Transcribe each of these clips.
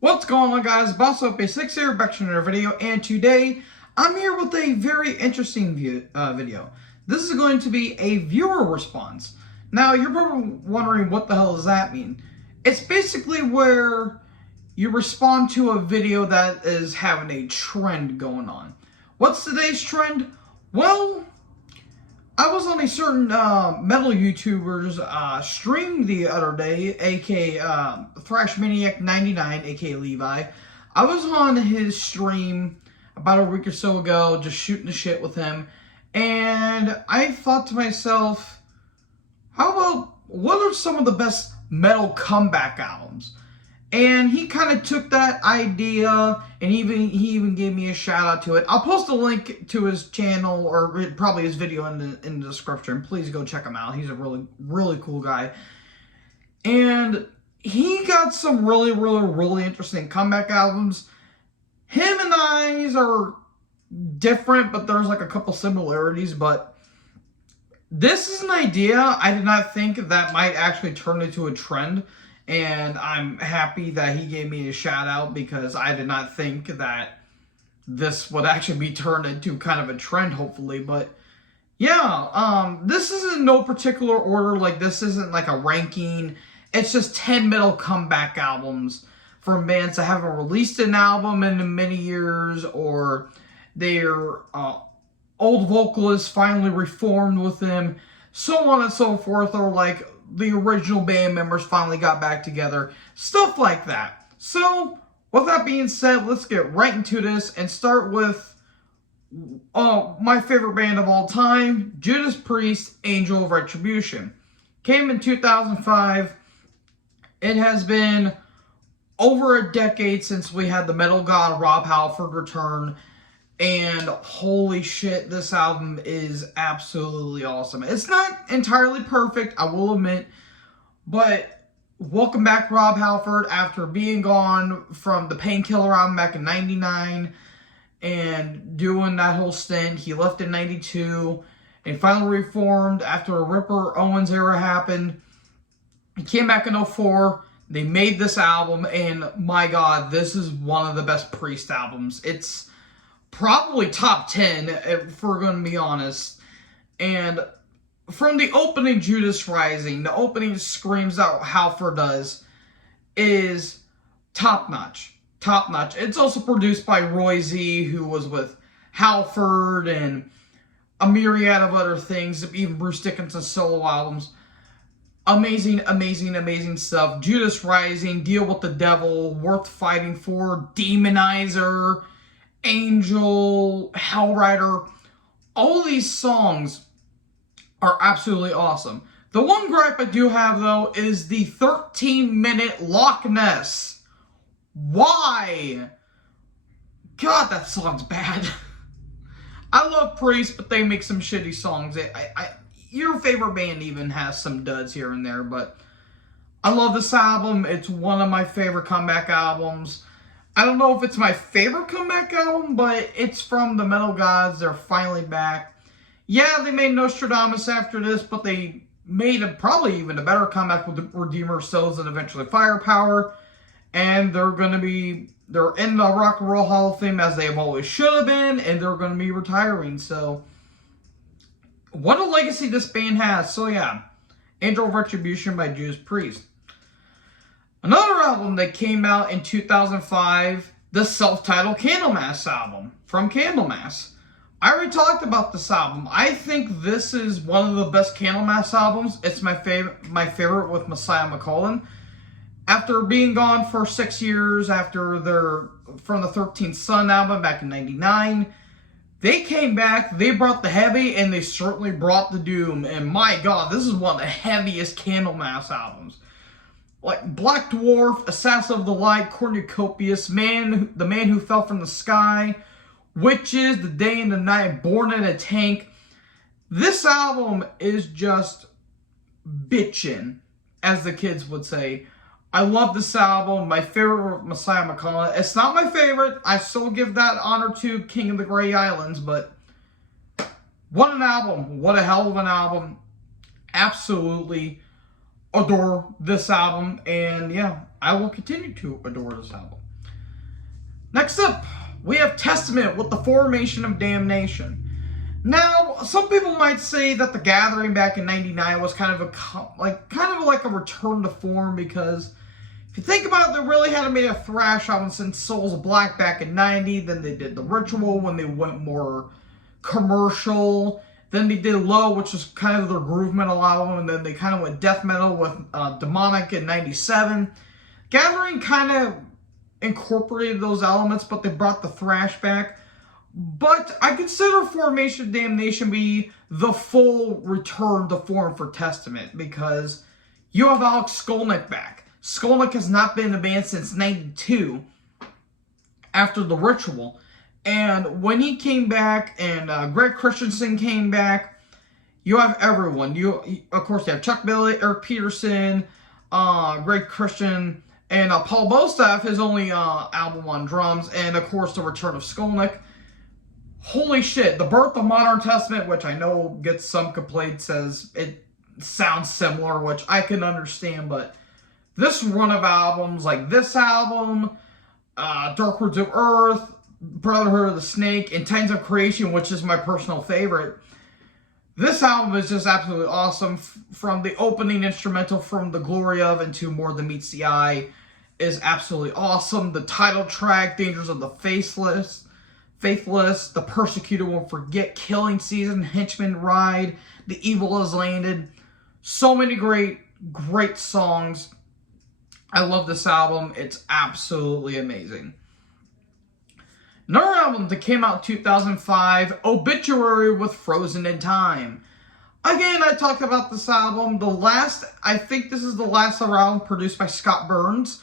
What's going on, guys? Boss Up a 6 here, back to another video, and today I'm here with a very interesting video. This is going to be a viewer response. Now, you're probably wondering what the hell does that mean? It's basically where you respond to a video that is having a trend going on. What's today's trend? Well, I was on a certain metal YouTuber's stream the other day, aka Thrash Maniac 99, aka Levi. I was on his stream about a week or so ago, just shooting the shit with him, and I thought to myself, how about, what are some of the best metal comeback albums? And he kind of took that idea, and he even gave me a shout out to it. I'll post a link to his channel, or probably his video in the description. Please go check him out. He's a really cool guy. And he got some really interesting comeback albums. Him and I are different, but there's like a couple similarities. But this is an idea I did not think that might actually turn into a trend. And I'm happy that he gave me a shout out, because I did not think that this would actually be turned into kind of a trend, hopefully. But yeah, this is in no particular order. Like, this isn't like a ranking. It's just 10 metal comeback albums from bands that haven't released an album in many years, or their old vocalist finally reformed with them, so on and so forth, or like the original band members finally got back together. Stuff like that. So, with that being said, let's get right into this and start with my favorite band of all time, Judas Priest, Angel of Retribution. Came in 2005. It has been over a decade since we had the metal god Rob Halford return. And holy shit, this album is absolutely awesome. It's not entirely perfect, I will admit, but welcome back, Rob Halford, after being gone from the Painkiller album back in 99 and doing that whole stint. He left in 92 and finally reformed after a Ripper Owens era happened. He came back in 04. They made this album, and my god, this is one of the best Priest albums. It's probably top 10, if we're going to be honest. And from the opening Judas Rising, the opening screams out Halford does, is top-notch. Top-notch. It's also produced by Roy Z, who was with Halford and a myriad of other things, even Bruce Dickinson's solo albums. Amazing stuff. Judas Rising, Deal with the Devil, Worth Fighting For, Demonizer, Angel, Hellrider. All these songs are absolutely awesome. The one gripe I do have, though, is the 13-minute Loch Ness. Why? God, that song's bad. I love Priest, but they make some shitty songs. Your favorite band even has some duds here and there, but I love this album. It's one of my favorite comeback albums. I don't know if it's my favorite comeback album, but it's from the Metal Gods. They're finally back. Yeah, they made Nostradamus after this, but they made probably even a better comeback with Redeemer Souls and eventually Firepower. And they're in the Rock and Roll Hall of Fame, as they have always should have been, and they're going to be retiring. So, what a legacy this band has. So yeah, Angel of Retribution by Judas Priest. Another album that came out in 2005, the self-titled Candlemass album from Candlemass. I already talked about this album. I think this is one of the best Candlemass albums. It's my favorite with Messiah McCullen. After being gone for 6 years, from the 13th Sun album back in 99, they came back, they brought the heavy, and they certainly brought the doom. And my god, this is one of the heaviest Candlemass albums. Like Black Dwarf, Assassin of the Light, Cornucopias, the Man Who Fell from the Sky, Witches, The Day and the Night, Born in a Tank. This album is just bitchin', as the kids would say. I love this album. My favorite, Messiah McCullen. It's not my favorite. I still give that honor to King of the Grey Islands, but what an album. What a hell of an album. Absolutely adore this album, and yeah, I will continue to adore this album. Next up, we have Testament with the Formation of Damnation. Now, some people might say that the Gathering back in '99 was kind of like a return to form, because if you think about it, they really hadn't made a thrash album since Souls of Black back in '90. Then they did The Ritual when they went more commercial. Then they did Low, which was kind of their groove metal album, and then they kind of went death metal with Demonic in '97. Gathering kind of incorporated those elements, but they brought the thrash back. But I consider Formation of Damnation be the full return to form for Testament, because you have Alex Skolnick back. Skolnick has not been in the band since '92 after The Ritual. And when he came back and Greg Christensen came back, you have everyone. Of course, you have Chuck Billy, Eric Peterson, Greg Christian, and Paul Bostaph, his only album on drums, and of course the return of Skolnick. Holy shit, the birth of Modern Testament, which I know gets some complaints, says it sounds similar, which I can understand, but this run of albums, like this album, Dark Roots of Earth, Brotherhood of the Snake, and Titans of Creation, which is my personal favorite, this album is just absolutely awesome. From the opening instrumental, From the Glory of into More Than Meets the Eye, is absolutely awesome. The title track, Dangers of the Faithless, The Persecuted Won't Forget, Killing Season, Henchman Ride, The Evil Has Landed. So many great songs. I love this album. It's absolutely amazing. Another album that came out in 2005, Obituary with Frozen in Time. Again, I talked about this album. I think this is the last album produced by Scott Burns.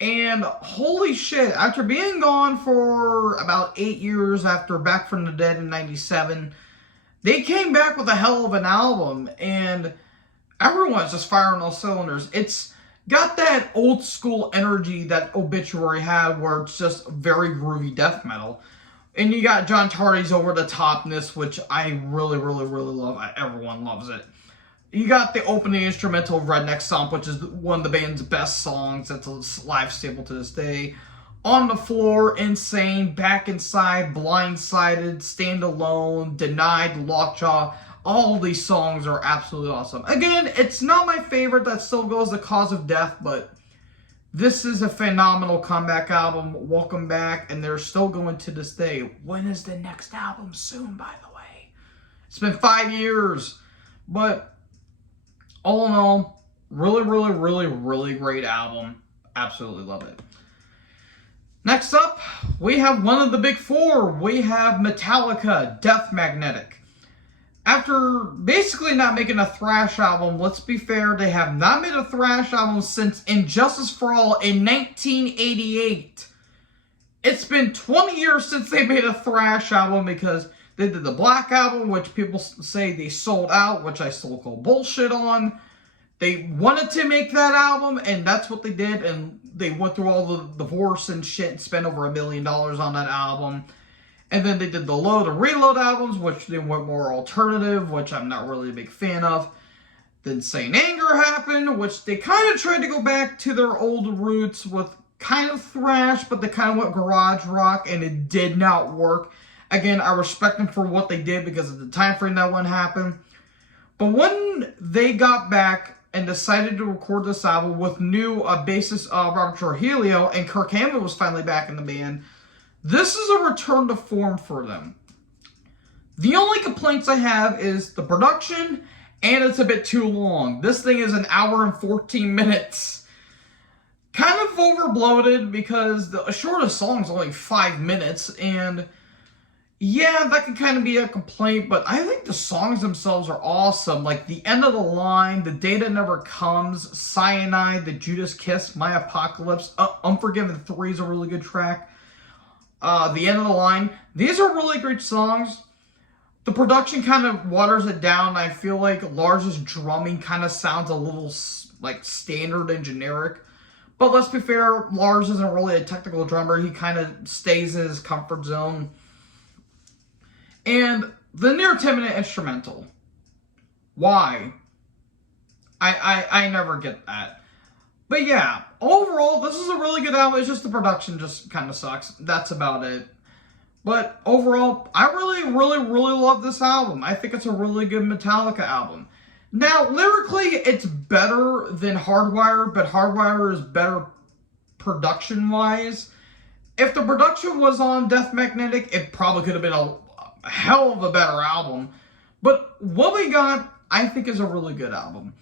And holy shit, after being gone for about 8 years after Back from the Dead in '97, they came back with a hell of an album. And everyone's just firing all cylinders. It's got that old school energy that Obituary had, where it's just very groovy death metal. And you got John Tardy's over the topness, which I really, really, really love. Everyone loves it. You got the opening instrumental Redneck Stomp, which is one of the band's best songs. That's a live staple to this day. On the Floor, Insane, Back Inside, Blindsided, Stand Alone, Denied, Lockjaw. All of these songs are absolutely awesome. Again, it's not my favorite. That still goes The Cause of Death, but this is a phenomenal comeback album. Welcome back, and they're still going to this day. When is the next album? Soon, by the way. It's been 5 years, but all in all, really, really, really, really great album. Absolutely love it. Next up, we have one of the big four. We have Metallica, Death Magnetic. After basically not making a thrash album, let's be fair, they have not made a thrash album since Injustice for All in 1988. It's been 20 years since they made a thrash album, because they did the Black Album, which people say they sold out, which I still call bullshit on. They wanted to make that album, and that's what they did, and they went through all the divorce and shit and spent over $1 million on that album. And then they did the Load and Reload albums, which they went more alternative, which I'm not really a big fan of. Then Saint Anger happened, which they kind of tried to go back to their old roots with kind of thrash, but they kind of went garage rock, and it did not work. Again, I respect them for what they did because of the time frame that one happened. But when they got back and decided to record this album with new bassist Robert Trujillo, and Kirk Hammett was finally back in the band, this is a return to form for them. The only complaints I have is the production, and it's a bit too long. This thing is 1 hour and 14 minutes. Kind of overbloated, because the shortest song is only 5 minutes, and yeah, that can kind of be a complaint, but I think the songs themselves are awesome. Like The End of the Line, The Day That Never Comes, Cyanide, The Judas Kiss, My Apocalypse, Unforgiven 3 is a really good track. The End of the Line. These are really great songs. The production kind of waters it down. I feel like Lars's drumming kind of sounds a little like standard and generic. But let's be fair, Lars isn't really a technical drummer. He kind of stays in his comfort zone. And the near 10-minute instrumental. Why? I never get that. But yeah, overall, this is a really good album. It's just the production just kind of sucks. That's about it. But overall, I really love this album. I think it's a really good Metallica album. Now, lyrically, it's better than Hardwire, but Hardwire is better production-wise. If the production was on Death Magnetic, it probably could have been a hell of a better album. But what we got, I think, is a really good album.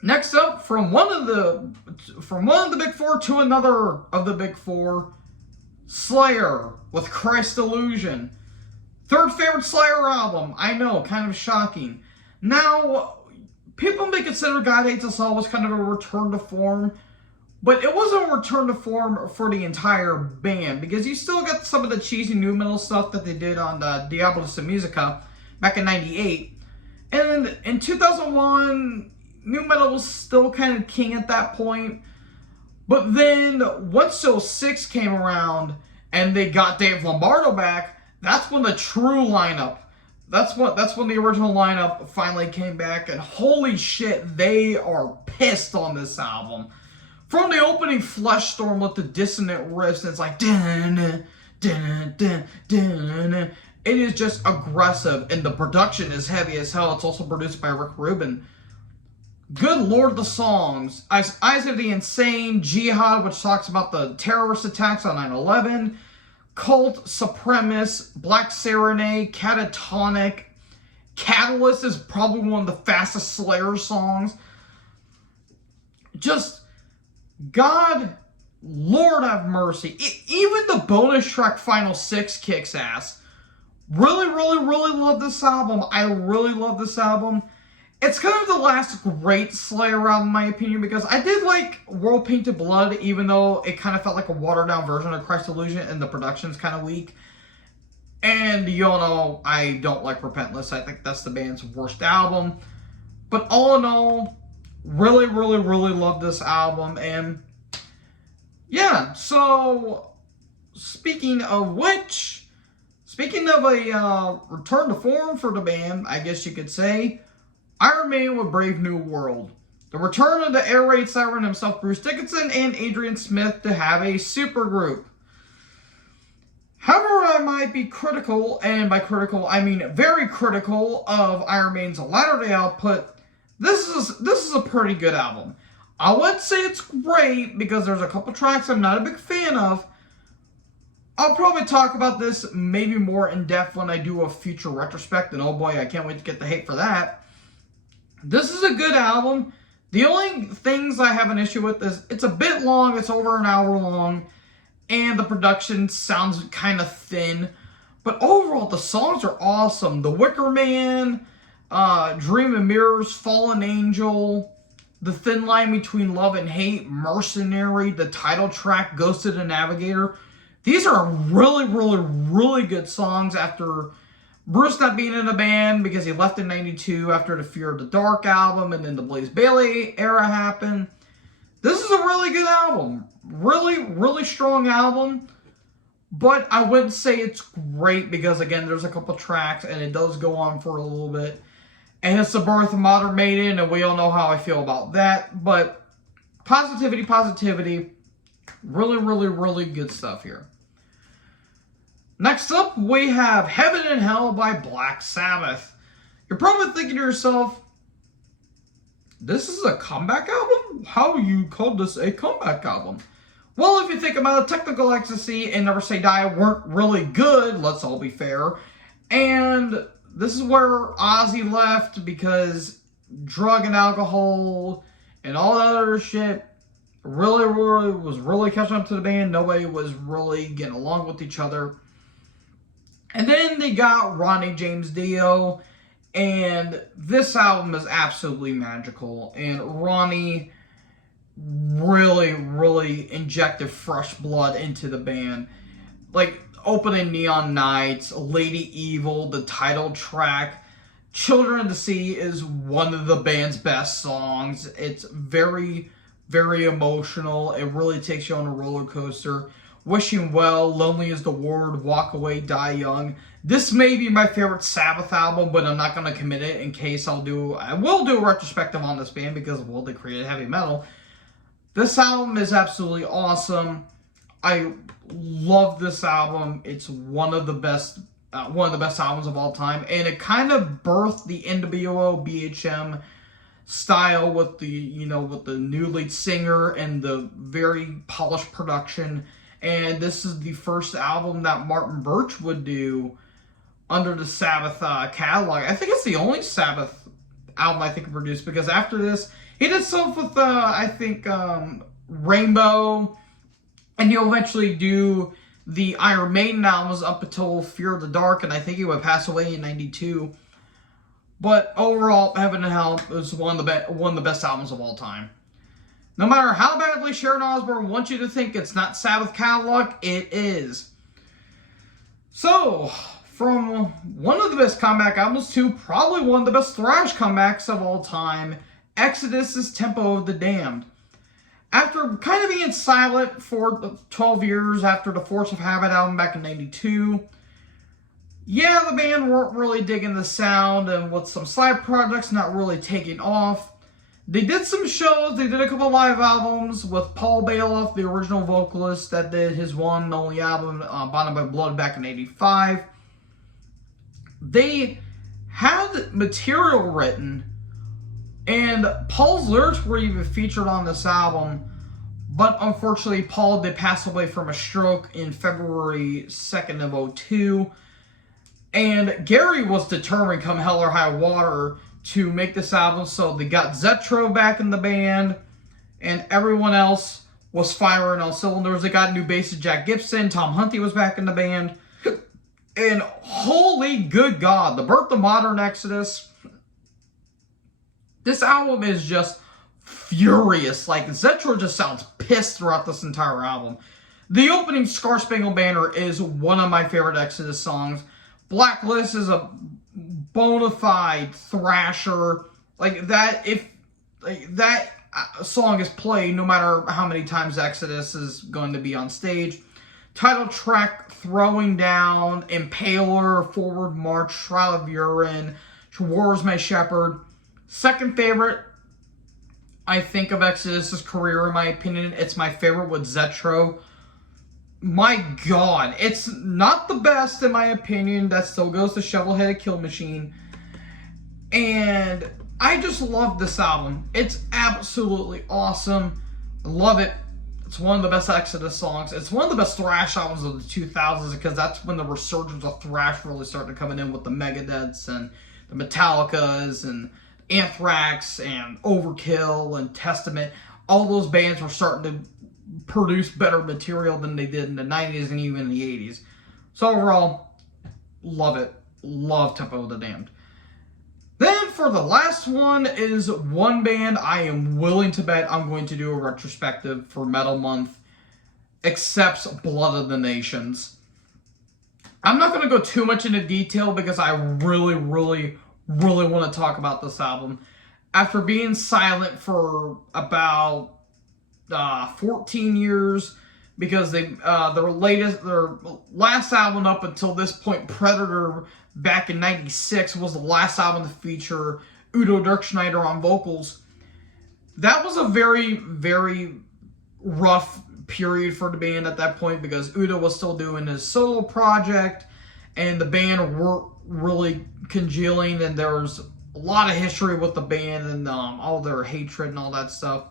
Next up, from one of the big four to another of the big four, Slayer with Christ Illusion. Third favorite Slayer album. I know, kind of shocking. Now, people may consider God Hates Us All was kind of a return to form, but it wasn't a return to form for the entire band, because you still got some of the cheesy nu metal stuff that they did on Diabolus and Musica back in 98. And in 2001, nu metal was still kind of king at that point. But then, once 06 came around and they got Dave Lombardo back, that's when the true lineup, that's when the original lineup finally came back, and holy shit, they are pissed on this album. From the opening Flesh Storm with the dissonant riffs, and it's like dun, dun, dun, dun. It is just aggressive, and the production is heavy as hell. It's also produced by Rick Rubin. Good lord, the songs. Eyes of the Insane, Jihad, which talks about the terrorist attacks on 9/11, Cult, Supremus, Black Serenade, Catatonic. Catalyst is probably one of the fastest Slayer songs. Just, God, Lord have mercy. Even the bonus track Final Six kicks ass. Really love this album. I really love this album. It's kind of the last great Slayer album, in my opinion, because I did like World Painted Blood, even though it kind of felt like a watered-down version of Christ Illusion, and the production's kind of weak. And you all know I don't like Repentless. I think that's the band's worst album. But all in all, really love this album. And yeah, so speaking of which, speaking of a return to form for the band, I guess you could say, Iron Maiden with Brave New World. The return of the air raid siren himself, Bruce Dickinson, and Adrian Smith to have a supergroup. However, I might be critical, and by critical, I mean very critical, of Iron Maiden's latter-day output. This is a pretty good album. I wouldn't say it's great, because there's a couple tracks I'm not a big fan of. I'll probably talk about this maybe more in depth when I do a future retrospect, and oh boy, I can't wait to get the hate for that. This is a good album. The only things I have an issue with is it's a bit long. It's over an hour long. And the production sounds kind of thin. But overall, the songs are awesome. The Wicker Man, Dream and Mirrors, Fallen Angel, The Thin Line Between Love and Hate, Mercenary, the title track, Ghosted and Navigator. These are really good songs after Bruce not being in the band because he left in 92 after the Fear of the Dark album, and then the Blaze Bayley era happened. This is a really good album. Really strong album. But I wouldn't say it's great because, again, there's a couple tracks and it does go on for a little bit. And it's the birth of Modern Maiden, and we all know how I feel about that. But positivity. Really good stuff here. Next up, we have Heaven and Hell by Black Sabbath. You're probably thinking to yourself, this is a comeback album? How you called this a comeback album? Well, if you think about it, Technical Ecstasy and Never Say Die weren't really good, let's all be fair. And this is where Ozzy left because drug and alcohol and all that other shit was catching up to the band. Nobody was really getting along with each other. And then they got Ronnie James Dio, and this album is absolutely magical. And Ronnie really injected fresh blood into the band. Like, opening Neon Nights, Lady Evil, the title track, Children of the Sea is one of the band's best songs. It's very emotional. It really takes you on a roller coaster. Wishing Well, Lonely is the Word, Walk Away, Die Young. This may be my favorite Sabbath album, but I'm not going to commit it in case I will do a retrospective on this band because, well, they created heavy metal. This album is absolutely awesome. I love this album. It's one of the best albums of all time, and it kind of birthed the NWO BHM style with the new lead singer and the very polished production. And this is the first album that Martin Birch would do under the Sabbath catalog. I think it's the only Sabbath album I think he produced, because after this he did stuff with Rainbow, and he'll eventually do the Iron Maiden albums up until Fear of the Dark, and I think he would pass away in '92. But overall, Heaven and Hell is one of the best albums of all time. No matter how badly Sharon Osbourne wants you to think it's not Sabbath catalog, it is. So, from one of the best comeback albums to probably one of the best thrash comebacks of all time, Exodus's Temple of the Damned. After kind of being silent for 12 years after the Force of Habit album back in '92, yeah, the band weren't really digging the sound, and with some side projects not really taking off. They did some shows, they did a couple live albums with Paul Bailoff, the original vocalist that did his one and only album, Bonded by Blood, back in '85. They had material written, and Paul's lyrics were even featured on this album, but unfortunately Paul did pass away from a stroke in February 2nd of '02. And Gary was determined, come hell or high water, to make this album, so they got Zetro back in the band, and everyone else was firing on cylinders. They got new bassist Jack Gibson, Tom Hunty was back in the band, and holy good God, the birth of modern Exodus. This album is just furious. Like, Zetro just sounds pissed throughout this entire album. The opening Star Spangled Banner is one of my favorite Exodus songs. Blacklist is a bona fide thrasher. Like that, if that song is played, no matter how many times Exodus is going to be on stage. Title track, Throwing Down, Impaler, Forward March, Shroud of Urine, War's My Shepherd. Second favorite, I think, of Exodus' career, in my opinion. It's my favorite with Zetro. My God, it's not the best, in my opinion. That still goes to Shovel-Headed Kill Machine. And I just love this album. It's absolutely awesome. I love it. It's one of the best Exodus songs. It's one of the best thrash albums of the 2000s, because that's when the resurgence of thrash really started coming in with the Megadeths and the Metallicas and Anthrax and Overkill and Testament. All those bands were starting to produce better material than they did in the 90s and even in the 80s. So overall, love it. Love Temple of the Damned. Then for the last one is one band I am willing to bet I'm going to do a retrospective for Metal Month, accepts Blood of the Nations. I'm not going to go too much into detail because I really want to talk about this album. After being silent for about 14 years, because their last album up until this point, Predator, back in '96, was the last album to feature Udo Dirkschneider on vocals. That was a very rough period for the band at that point, because Udo was still doing his solo project, and the band weren't really congealing, and there was a lot of history with the band and all their hatred and all that stuff.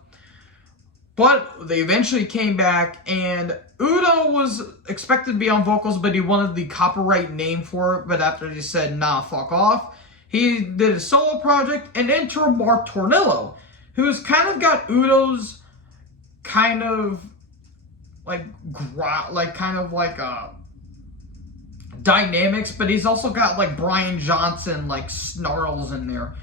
But they eventually came back, and Udo was expected to be on vocals, but he wanted the copyright name for it. But after they said, nah, fuck off, he did a solo project, and enter Mark Tornillo, who's kind of got Udo's kind of dynamics, but he's also got like Brian Johnson snarls in there.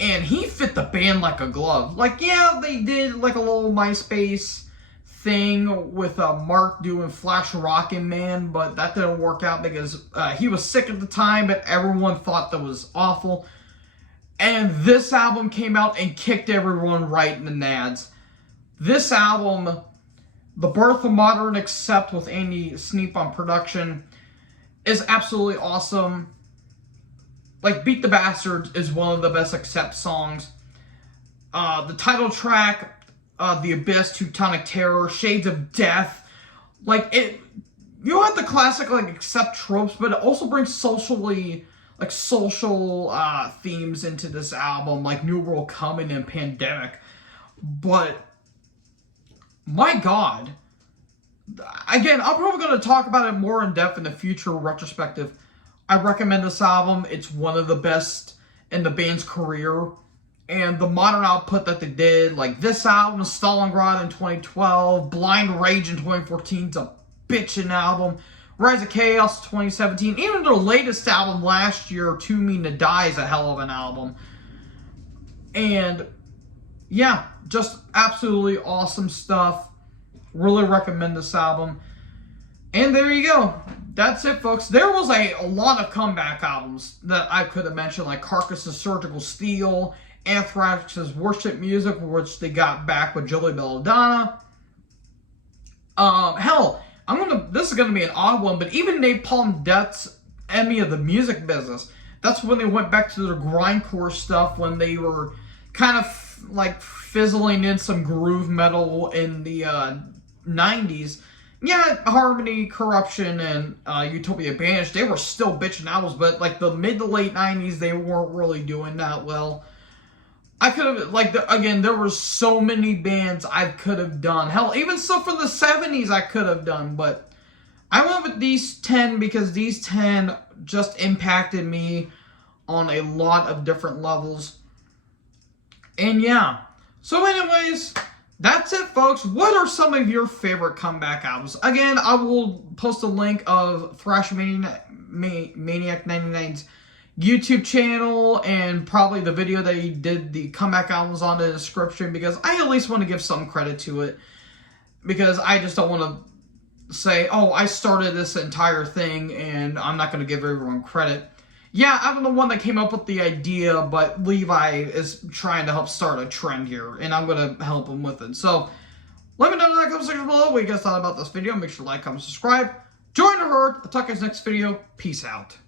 And he fit the band like a glove. Like, yeah, they did like a little MySpace thing with Mark doing Flash Rockin' Man, but that didn't work out because he was sick at the time, but everyone thought that was awful. And this album came out and kicked everyone right in the nads. This album, The Birth of Modern Accept, with Andy Sneap on production, is absolutely awesome. Like, Beat the Bastards is one of the best Accept songs. The title track, The Abyss, Teutonic Terror, Shades of Death. Like, it, you have the classic, like, accept tropes, but it also brings social themes into this album, like New World Coming and Pandemic. But, my God. Again, I'm probably going to talk about it more in depth in the future retrospective. I recommend this album. It's one of the best in the band's career. And the modern output that they did, like this album, Stalingrad in 2012, Blind Rage in 2014, is a bitchin' album. Rise of Chaos 2017, even their latest album last year, Too Mean to Die, is a hell of an album. And yeah, just absolutely awesome stuff. Really recommend this album. And there you go. That's it, folks. There was a lot of comeback albums that I could have mentioned, like Carcass's Surgical Steel, Anthrax's Worship Music, which they got back with Joey Belladonna. Hell, this is gonna be an odd one, but even Napalm Death's Enemy of the Music Business. That's when they went back to their grindcore stuff, when they were kind of like fizzling in some groove metal in the 90s. Yeah, Harmony, Corruption, and Utopia Banished, they were still bitchin' albums, but like the mid to late 90s, they weren't really doing that well. I could have, like, again, there were so many bands I could have done. Hell, even stuff from the 70s I could have done, but I went with these 10 because these 10 just impacted me on a lot of different levels. And yeah. So anyways, that's it, folks. What are some of your favorite comeback albums? Again, I will post a link of Thrash Maniac 99's YouTube channel and probably the video that he did the comeback albums on the description, because I at least want to give some credit to it, because I just don't want to say, oh, I started this entire thing and I'm not going to give everyone credit. Yeah, I'm the one that came up with the idea, but Levi is trying to help start a trend here, and I'm going to help him with it. So, let me know in the comment section below what you guys thought about this video. Make sure to like, comment, subscribe. Join the herd. I'll talk to you guys next video. Peace out.